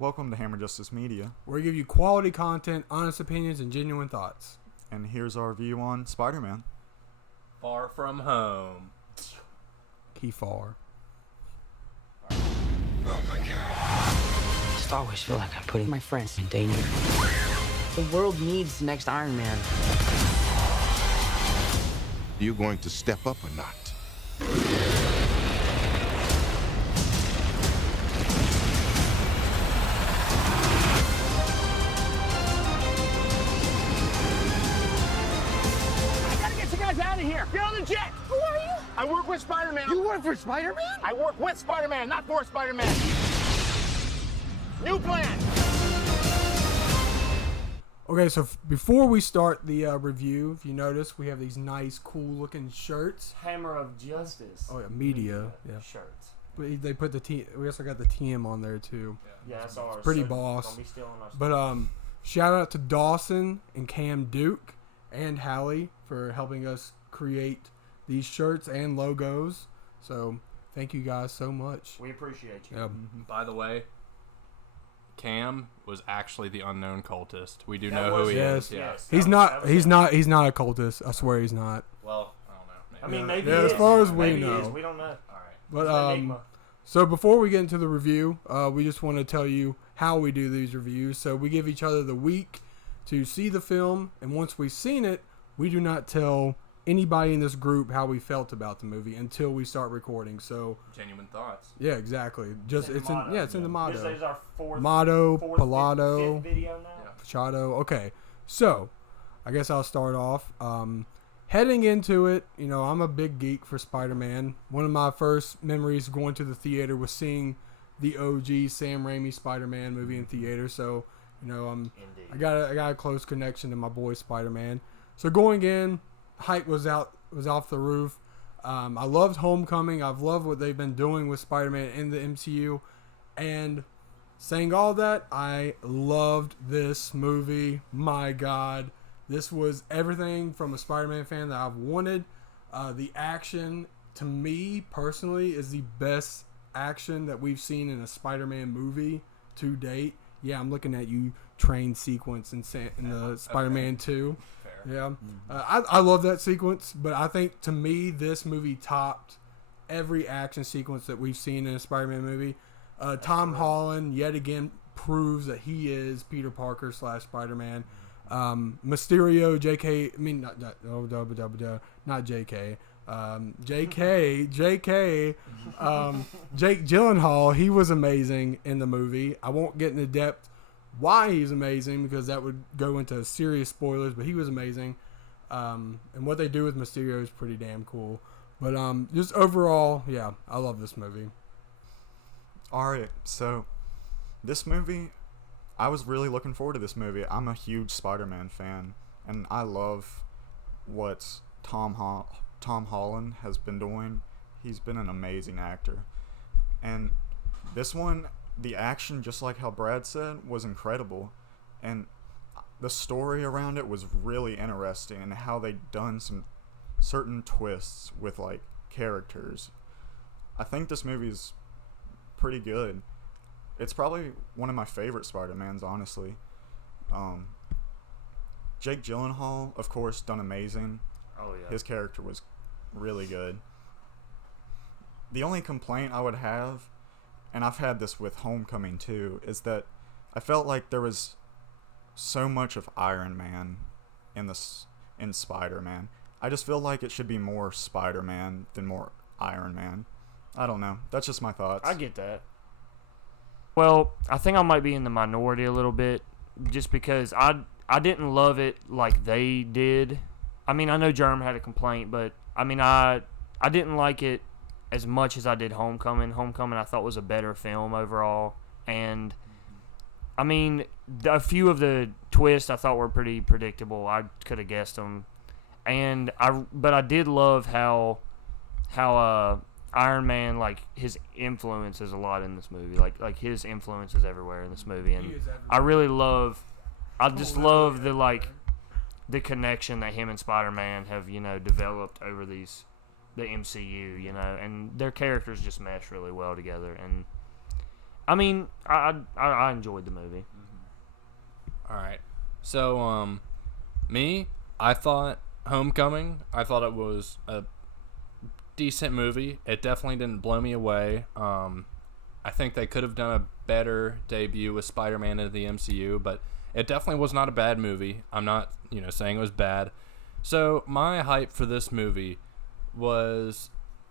Welcome to Hammer Justice Media. Where we give you quality content, honest opinions, and genuine thoughts. And here's our view on Spider-Man. Far From Home. Key far. Oh my God. I just always feel like I'm putting my friends in danger. The world needs the next Iron Man. Are you going to step up or not? Out of here! Get on the jet! Who are you? I work with Spider-Man. You work for Spider-Man? I work with Spider-Man, not for Spider-Man. New plan! Okay, so before we start the review, if you notice, we have these nice, cool-looking shirts. Hammer of Justice. Oh, yeah, media. Yeah. Shirts. They put the T. We also got the TM on there, too. Yeah, that's ours. Pretty boss. Don't be stealing our stuff. But shout out to Dawson and Cam Duke and Hallie for helping us create these shirts and logos. So thank you guys so much. We appreciate you. Yeah. By the way, Cam was actually the unknown cultist. We do know who he Yes. is. Yeah. Yes. He's not a cultist. I swear he's not. Well, I don't know. I mean, maybe Yeah, he as is. far as we Maybe he know. is. We don't know. All right. But He's an enigma. so before we get into the review, we just want to tell you how we do these reviews. So we give each other the week to see the film, and once we've seen it, we do not tell anybody in this group how we felt about the movie until we start recording. So Genuine thoughts. yeah, exactly. Just it's in the motto. This is our fourth Pallado, fifth video now. Yeah. Pachado. Okay, so I guess I'll start off. Heading into it, I'm a big geek for Spider-Man. One of my first memories going to the theater was seeing the OG Sam Raimi Spider-Man movie in theater. So, Indeed. I got a close connection to my boy Spider-Man. So going in, hype was off the roof. I loved Homecoming. I've loved what they've been doing with Spider-Man in the MCU. And saying all that, I loved this movie. My God. This was everything from a Spider-Man fan that I've wanted. The action, to me, personally, is the best action that we've seen in a Spider-Man movie to date. Yeah, I'm looking at you, train sequence in the Spider-Man 2. Fair. Yeah, I love that sequence, but I think to me this movie topped every action sequence that we've seen in a Spider-Man movie. Tom Holland yet again proves that he is Peter Parker / Spider-Man. Mysterio, J.K. I mean not J.K. J.K. Jake Gyllenhaal, he was amazing in the movie. I won't get into depth why he's amazing because that would go into serious spoilers, but he was amazing. And what they do with Mysterio is pretty damn cool. But just overall, yeah, I love this movie. Alright, so this movie, I was really looking forward to this movie. I'm a huge Spider-Man fan, and I love what Tom Holland has been doing. He's been an amazing actor. And this one, the action, just like how Brad said, was incredible. And the story around it was really interesting, and how they done some certain twists with like characters. I think this movie is pretty good. It's probably one of my favorite Spider-Mans, honestly. Jake Gyllenhaal, of course, done amazing. Oh yeah. His character was really good. The only complaint I would have, and I've had this with Homecoming too, is that I felt like there was so much of Iron Man in Spider-Man. I just feel like it should be more Spider-Man than more Iron Man. I don't know. That's just my thoughts. I get that. Well, I think I might be in the minority a little bit, just because I didn't love it like they did. I mean, I know Jerm had a complaint, but I mean, I didn't like it as much as I did Homecoming. Homecoming I thought was a better film overall, and I mean, a few of the twists I thought were pretty predictable. I could have guessed them, but I did love how Iron Man, like, his influence is a lot in this movie. Like his influence is everywhere in this movie, and I just love the connection that him and Spider-Man have, developed over the MCU, and their characters just mesh really well together. And I mean, I enjoyed the movie. All right. So, I thought Homecoming, I thought it was a decent movie. It definitely didn't blow me away. I think they could have done a better debut with Spider-Man into the MCU, but it definitely was not a bad movie. I'm not, saying it was bad. So my hype for this movie was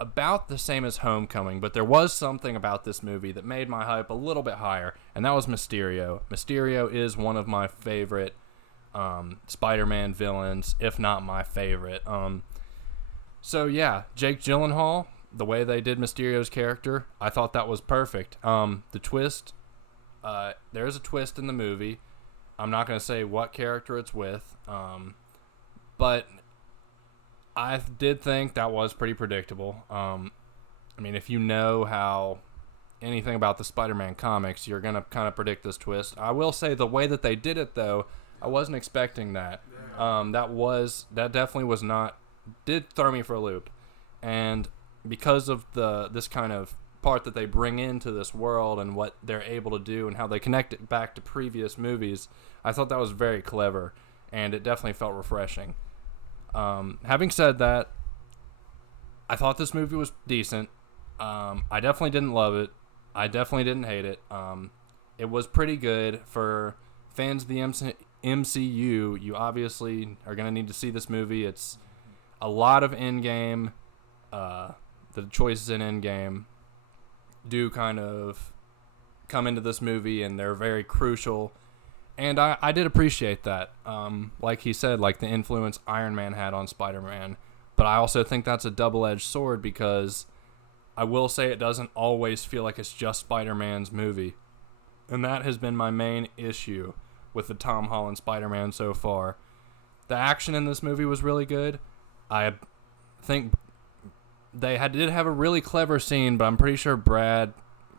about the same as Homecoming, but there was something about this movie that made my hype a little bit higher, and that was Mysterio. Mysterio is one of my favorite Spider-Man villains, if not my favorite. So yeah, Jake Gyllenhaal, the way they did Mysterio's character, I thought that was perfect. The twist, there's a twist in the movie. I'm not going to say what character it's with, but I did think that was pretty predictable. I mean, if you know how anything about the Spider-Man comics, you're going to kind of predict this twist. I will say the way that they did it, though, I wasn't expecting that. That definitely was not, did throw me for a loop. And because of this kind of part that they bring into this world and what they're able to do and how they connect it back to previous movies, I thought that was very clever, and it definitely felt refreshing. Having said that, I thought this movie was decent. I definitely didn't love it. I definitely didn't hate it. It was pretty good. For fans of the MCU, you obviously are going to need to see this movie. It's a lot of Endgame. The choices in Endgame do kind of come into this movie, and they're very crucial. And I did appreciate that. Like he said, like the influence Iron Man had on Spider-Man. But I also think that's a double-edged sword, because I will say it doesn't always feel like it's just Spider-Man's movie. And that has been my main issue with the Tom Holland Spider-Man so far. The action in this movie was really good. I think they did have a really clever scene, but I'm pretty sure Brad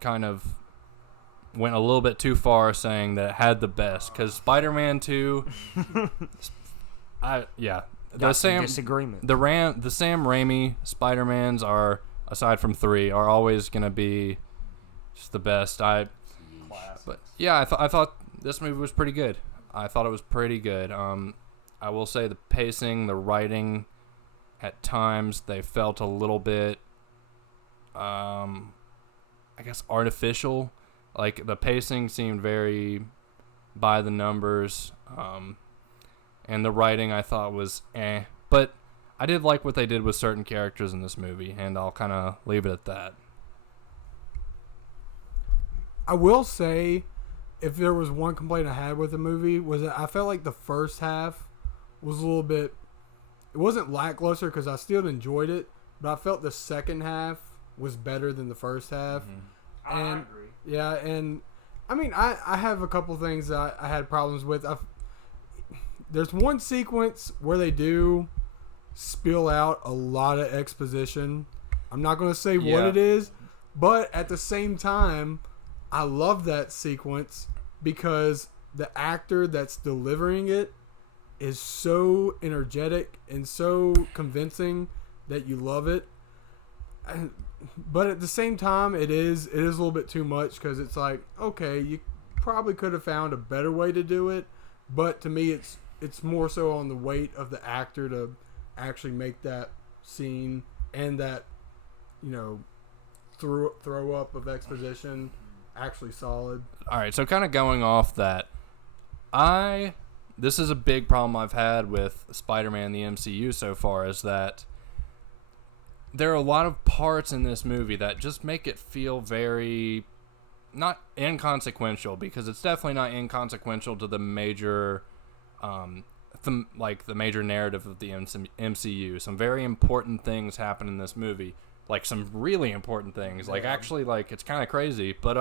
kind of went a little bit too far saying that it had the best, because Spider-Man 2 the Sam disagreement. The Sam Raimi Spider-Mans are, aside from 3, are always going to be just the best. But yeah, I thought this movie was pretty good. I thought it was pretty good. I will say the pacing, the writing, at times they felt a little bit I guess artificial. Like, the pacing seemed very by the numbers, and the writing I thought was but I did like what they did with certain characters in this movie, and I'll kind of leave it at that. I will say, if there was one complaint I had with the movie, was that I felt like the first half was a little bit, it wasn't lackluster because I still enjoyed it, but I felt the second half was better than the first half. I agree. Yeah, and I mean, I have a couple things that I had problems with. There's one sequence where they do spill out a lot of exposition. I'm not going to say what it is, but at the same time, I love that sequence because the actor that's delivering it is so energetic and so convincing that you love it. But at the same time, it is a little bit too much, because it's like, okay, you probably could have found a better way to do it, but to me, it's more so on the weight of the actor to actually make that scene and that, throw up of exposition actually solid. All right, so kind of going off that, this is a big problem I've had with Spider-Man the MCU so far, is that there are a lot of parts in this movie that just make it feel very not inconsequential, because it's definitely not inconsequential to the major the major narrative of the MCU. Some very important things happen in this movie, like some really important things. Like, actually, like, it's kind of crazy, but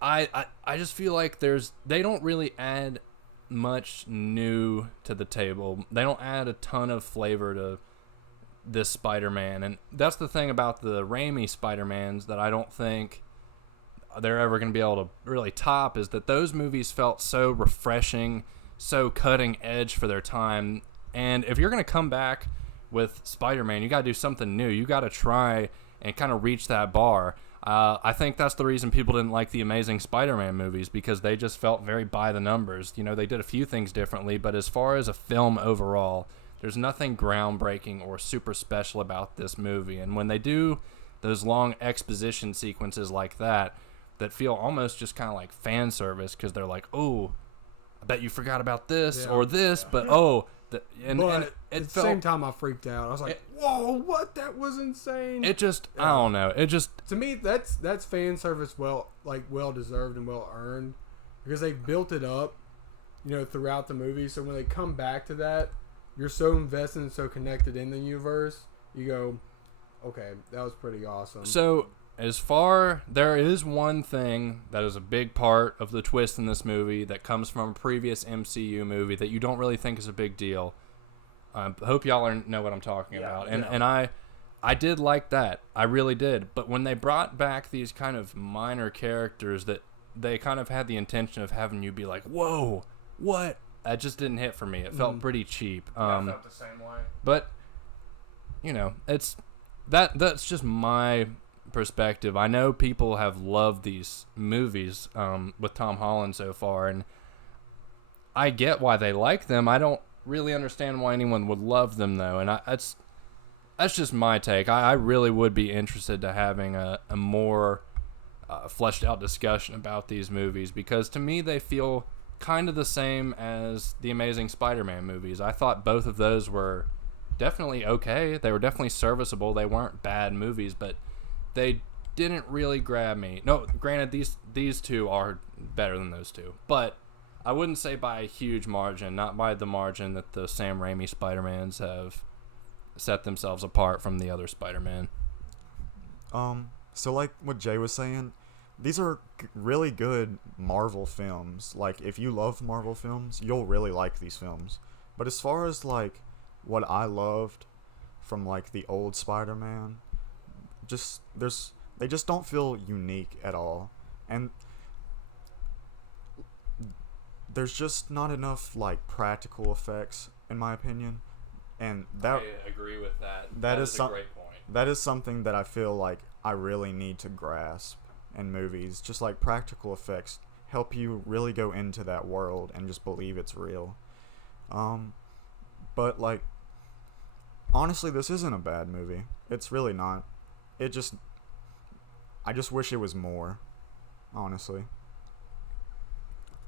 I just feel like they don't really add much new to the table. They don't add a ton of flavor to this Spider-Man, and that's the thing about the Raimi Spider-Mans that I don't think they're ever going to be able to really top, is that those movies felt so refreshing, so cutting edge for their time. And if you're going to come back with Spider-Man, you got to do something new. You got to try and kind of reach that bar. I think that's the reason people didn't like the Amazing Spider-Man movies, because they just felt very by the numbers. You know, they did a few things differently, but as far as a film overall, there's nothing groundbreaking or super special about this movie. And when they do those long exposition sequences like that feel almost just kind of like fan service, because they're like, oh, I bet you forgot about this or this, but and But it at the felt, same time, I freaked out. I was like, "Whoa, what? That was insane!" it just, I don't know, it just, To me, that's fan service, well deserved and well earned, because they built it up, throughout the movie. So when they come back to that, you're so invested and so connected in the universe. You go, okay, that was pretty awesome. So, there is one thing that is a big part of the twist in this movie that comes from a previous MCU movie that you don't really think is a big deal. I hope y'all know what I'm talking about. And I did like that. I really did. But when they brought back these kind of minor characters that they kind of had the intention of having you be like, whoa, what? That just didn't hit for me. It felt pretty cheap. I felt the same way. But, it's that's just my perspective. I know people have loved these movies with Tom Holland so far, and I get why they like them. I don't really understand why anyone would love them, though, and that's just my take. I really would be interested to having a more fleshed out discussion about these movies, because to me they feel kind of the same as the Amazing Spider-Man movies. I thought both of those were definitely okay. They were definitely serviceable. They weren't bad movies, but they didn't really grab me. No, granted, these two are better than those two, but I wouldn't say by a huge margin, not by the margin that the Sam Raimi Spider-Mans have set themselves apart from the other Spider-Man. So like what Jay was saying, these are really good Marvel films. Like, if you love Marvel films, you'll really like these films. But as far as like what I loved from like the old Spider-Man, they just don't feel unique at all, and there's just not enough like practical effects, in my opinion, and that I agree with that. That is a great point. That is something that I feel like I really need to grasp in movies. Just like practical effects help you really go into that world and just believe it's real. But like, honestly, this isn't a bad movie. It's really not. I just wish it was more, honestly.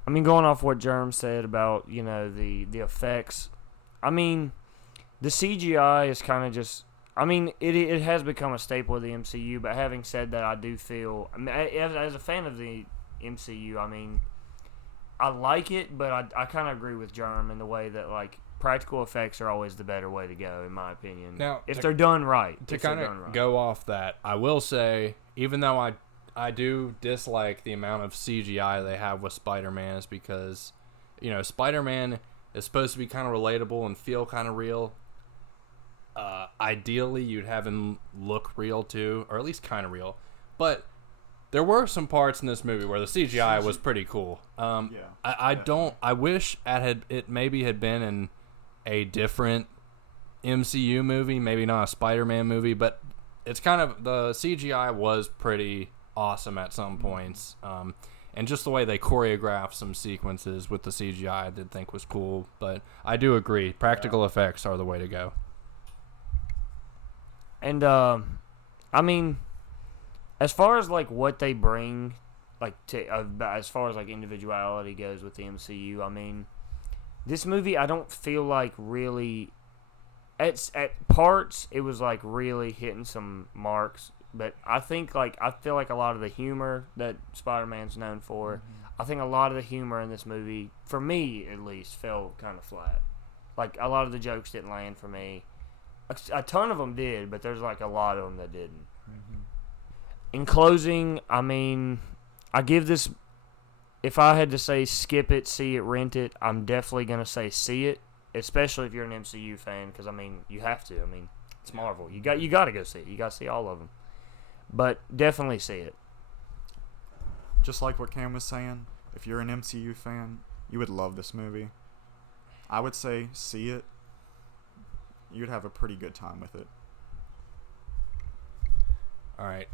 I mean, going off what Jerm said about, the effects, I mean, the CGI is kind of just, I mean, it has become a staple of the MCU, but having said that, I do feel, I mean, as a fan of the MCU, I mean, I like it, but I kind of agree with Jerm in the way that, like, practical effects are always the better way to go, in my opinion. Now, if they're done right. To kind of go off that, I will say, even though I do dislike the amount of CGI they have with Spider-Man, is because, Spider-Man is supposed to be kind of relatable and feel kind of real. Ideally, you'd have him look real too, or at least kind of real. But there were some parts in this movie where the CGI was pretty cool. I wish it maybe had been in a different MCU movie, maybe not a Spider-Man movie, but it's kind of, the CGI was pretty awesome at some points, and just the way they choreographed some sequences with the CGI I did think was cool. But I do agree, practical effects are the way to go. And I mean, as far as like what they bring, like as far as like individuality goes with the MCU, I mean, this movie I don't feel like really at parts it was like really hitting some marks, but I think like I feel like a lot of the humor that Spider-Man's known for, I think a lot of the humor in this movie, for me at least, fell kind of flat. Like a lot of the jokes didn't land for me. A ton of them did, but there's like a lot of them that didn't. In closing, I mean, I give this, if I had to say skip it, see it, rent it, I'm definitely going to say see it, especially if you're an MCU fan, because, I mean, you have to. I mean, it's Marvel. You got to go see it. You got to see all of them. But definitely see it. Just like what Cam was saying, if you're an MCU fan, you would love this movie. I would say see it. You'd have a pretty good time with it. All right.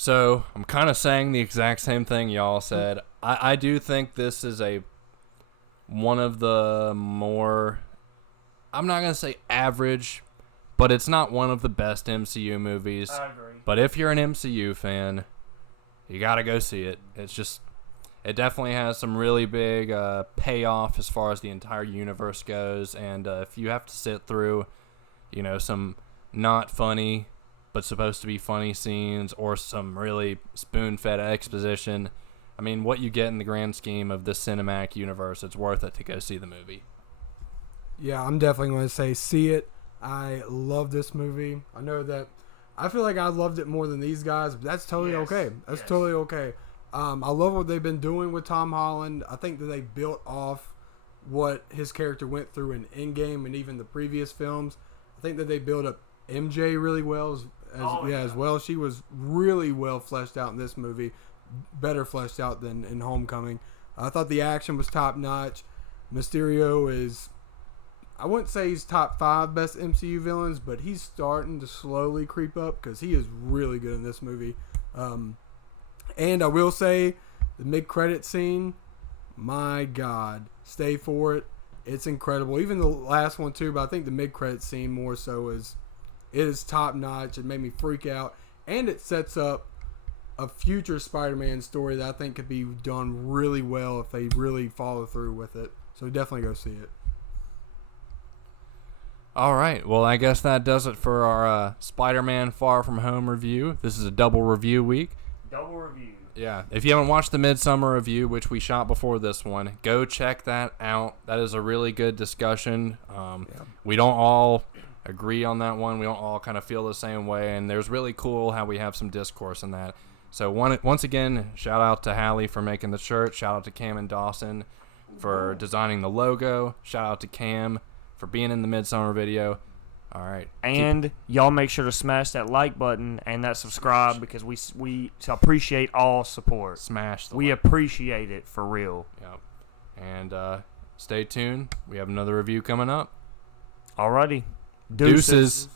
So I'm kind of saying the exact same thing y'all said. I do think this is one of the more, I'm not going to say average, but it's not one of the best MCU movies. I agree. But if you're an MCU fan, you got to go see it. It definitely has some really big payoff as far as the entire universe goes. And if you have to sit through, some not funny but supposed to be funny scenes or some really spoon-fed exposition, I mean, what you get in the grand scheme of this cinematic universe, it's worth it to go see the movie. Yeah, I'm definitely going to say see it. I love this movie. I know that I feel like I loved it more than these guys, but that's totally okay. That's totally okay. I love what they've been doing with Tom Holland. I think that they built off what his character went through in Endgame and even the previous films. I think that they built up MJ really well as well. She was really well fleshed out in this movie, better fleshed out than in Homecoming. I thought the action was top notch. Mysterio is, I wouldn't say he's top 5 best MCU villains, but he's starting to slowly creep up because he is really good in this movie. And I will say the mid-credit scene, my God, stay for it. It's incredible. Even the last one too, but I think the mid-credit scene more so is top notch. It made me freak out, and it sets up a future Spider-Man story that I think could be done really well if they really follow through with it. So definitely go see it. All right. Well, I guess that does it for our Spider-Man Far From Home review. This is a double review week. Double review. Yeah. If you haven't watched the Midsummer review, which we shot before this one, go check that out. That is a really good discussion. We don't all agree on that one. We don't all kind of feel the same way, and there's really cool how we have some discourse in that. So once again, shout out to Hallie for making the shirt. Shout out to Cam and Dawson for designing the logo. Shout out to Cam for being in the Midsummer video. All right. And y'all make sure to smash that like button and that subscribe because we appreciate all support. Smash the We like. appreciate it for real. Yep. And stay tuned. We have another review coming up. Alrighty. Deuces.